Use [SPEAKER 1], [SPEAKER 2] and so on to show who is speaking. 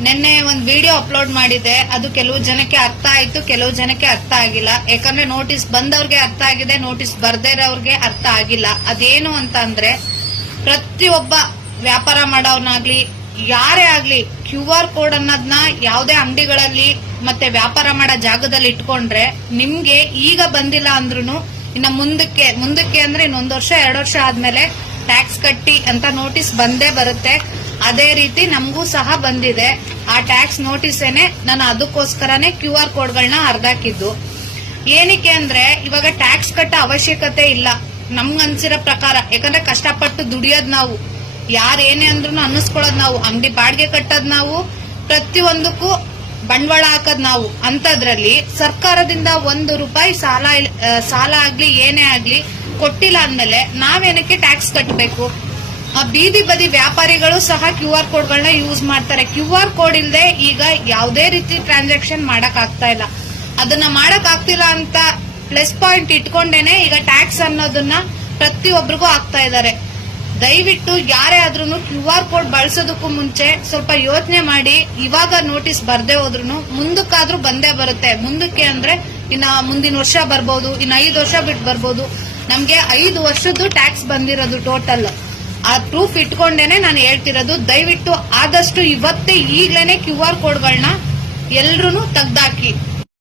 [SPEAKER 1] ನಿನ್ನೆ ಒಂದು video upload ಮಾಡಿದೆ. ಅದು ಕೆಲವು ಜನಕ್ಕೆ ಅರ್ಥ ಆಯ್ತು, ಕೆಲವು ಜನಕ್ಕೆ ಅರ್ಥ ಆಗಿಲ್ಲ. ಯಾಕಂದ್ರೆ ನೋಟಿಸ್ ಬಂದವ್ರಿಗೆ ಅರ್ಥ ಆಗಿದೆ ನೋಟಿಸ್ ಬರ್ದೇ ಇರೋರ್ಗೆ ಅರ್ಥ ಆಗಿಲ್ಲ. ಅದೇನು ಅಂತ ಅಂದ್ರೆ, ಪ್ರತಿಯೊಬ್ಬ ವ್ಯಾಪಾರ ಮಾಡೋನಾಗ್ಲಿ ಯಾರೇ ಆಗ್ಲಿ, ಕ್ಯೂ ಆರ್ ಕೋಡ್ ಅನ್ನೋದನ್ನ ಯಾವುದೇ ಅಂಗಡಿಗಳಲ್ಲಿ ಮತ್ತೆ ವ್ಯಾಪಾರ ಮಾಡೋ ಜಾಗದಲ್ಲಿ ಇಟ್ಕೊಂಡ್ರೆ ನಿಮ್ಗೆ ಈಗ ಬಂದಿಲ್ಲ ಅಂದ್ರೂ ಇನ್ನ ಮುಂದಕ್ಕೆ ಮುಂದಕ್ಕೆ ಅಂದ್ರೆ ಇನ್ನೊಂದ್ ವರ್ಷ, ಎರಡು ವರ್ಷ ಆದ್ಮೇಲೆ ಟ್ಯಾಕ್ಸ್ ಕಟ್ಟಿ ಅಂತ ನೋಟಿಸ್ ಬಂದೇ ಬರುತ್ತೆ. ಅದೇ ರೀತಿ ನಮಗೂ ಸಹ ಬಂದಿದೆ. ಆ ಟ್ಯಾಕ್ಸ್ ನೋಟಿಸೇನೆ ನಾನು ಅದಕ್ಕೋಸ್ಕರನೇ ಕ್ಯೂ ಆರ್ ಕೋಡ್ಗಳನ್ನ ಹರಿದಾಕಿದ್ದು. ಏನಕ್ಕೆ ಅಂದ್ರೆ, ಇವಾಗ ಟ್ಯಾಕ್ಸ್ ಕಟ್ಟ ಅವಶ್ಯಕತೆ ಇಲ್ಲ. ನಮ್ಗೆ ಅನ್ಸಿರೋ ಪ್ರಕಾರ, ಯಾಕಂದ್ರೆ ಕಷ್ಟಪಟ್ಟು ದುಡಿಯೋದ್ ನಾವು. ಯಾರೇನೇ ಏನೇ ಅಂದ್ರೂ ಅನ್ನಿಸ್ಕೊಳ್ಳೋದ್ ನಾವು. ಅಂಗಡಿ ಬಾಡಿಗೆ ಕಟ್ಟೋದ್ ನಾವು. ಪ್ರತಿಯೊಂದಕ್ಕೂ ಬಂಡವಾಳ ಹಾಕೋದ್ ನಾವು. ಅಂತದ್ರಲ್ಲಿ ಸರ್ಕಾರದಿಂದ ಒಂದು ರೂಪಾಯಿ ಸಾಲ ಸಾಲ ಆಗ್ಲಿ, ಏನೇ ಆಗ್ಲಿ ಕೊಟ್ಟಿಲ್ಲ ಅಂದಮೇಲೆ ನಾವೇನಕ್ಕೆ ಟ್ಯಾಕ್ಸ್ ಕಟ್ಟಬೇಕು ಆ ಬೀದಿ ಬದಿ ವ್ಯಾಪಾರಿಗಳು ಸಹ ಕ್ಯೂ ಆರ್ ಕೋಡ್ಗಳನ್ನ ಯೂಸ್ ಮಾಡ್ತಾರೆ. ಕ್ಯೂ ಆರ್ ಕೋಡ್ ಇಲ್ಲದೆ ಈಗ ಯಾವುದೇ ರೀತಿ ಟ್ರಾನ್ಸಾಕ್ಷನ್ ಮಾಡಕ್ ಆಗ್ತಾ ಇಲ್ಲ. ಅದನ್ನ ಮಾಡಕ್ ಆಗ್ತಿಲ್ಲ ಅಂತ ಪ್ಲಸ್ ಪಾಯಿಂಟ್ ಇಟ್ಕೊಂಡೇನೆ ಈಗ ಟ್ಯಾಕ್ಸ್ ಅನ್ನೋದನ್ನ ಪ್ರತಿಯೊಬ್ಬರಿಗೂ ಆಗ್ತಾ ಇದ್ದಾರೆ. ದಯವಿಟ್ಟು ಯಾರೇ ಆದ್ರೂ ಕ್ಯೂ ಆರ್ ಕೋಡ್ ಬಳಸೋದಕ್ಕೂ ಮುಂಚೆ ಸ್ವಲ್ಪ ಯೋಚನೆ ಮಾಡಿ, ಇವಾಗ ನೋಟಿಸ್ ಬರ್ದೇ ಹೋದ್ರು ಮುಂದಕ್ಕಾದ್ರೂ ಬಂದೇ ಬರುತ್ತೆ. ಮುಂದಕ್ಕೆ ಅಂದ್ರೆ ಇನ್ನ ಮುಂದಿನ ವರ್ಷ ಬರ್ಬೋದು, ಇನ್ನ ಐದು ವರ್ಷ ಬಿಟ್ಟು ಬರ್ಬೋದು. ನಮ್ಗೆ ಐದು ವರ್ಷದ್ದು ಟ್ಯಾಕ್ಸ್ ಬಂದಿರೋದು ಟೋಟಲ್. ಆ ಪ್ರೂಫ್ ಇಟ್ಕೊಂಡೇನೆ ನಾನು ಹೇಳ್ತಿರೋದು ದಯವಿಟ್ಟು ಆದಷ್ಟು ಇವತ್ತೇ ಈಗ್ಲೇನೆ ಕ್ಯೂ ಆರ್ ಕೋಡ್ಗಳನ್ನ ಎಲ್ರು ತೆಗ್ದಾಕಿ.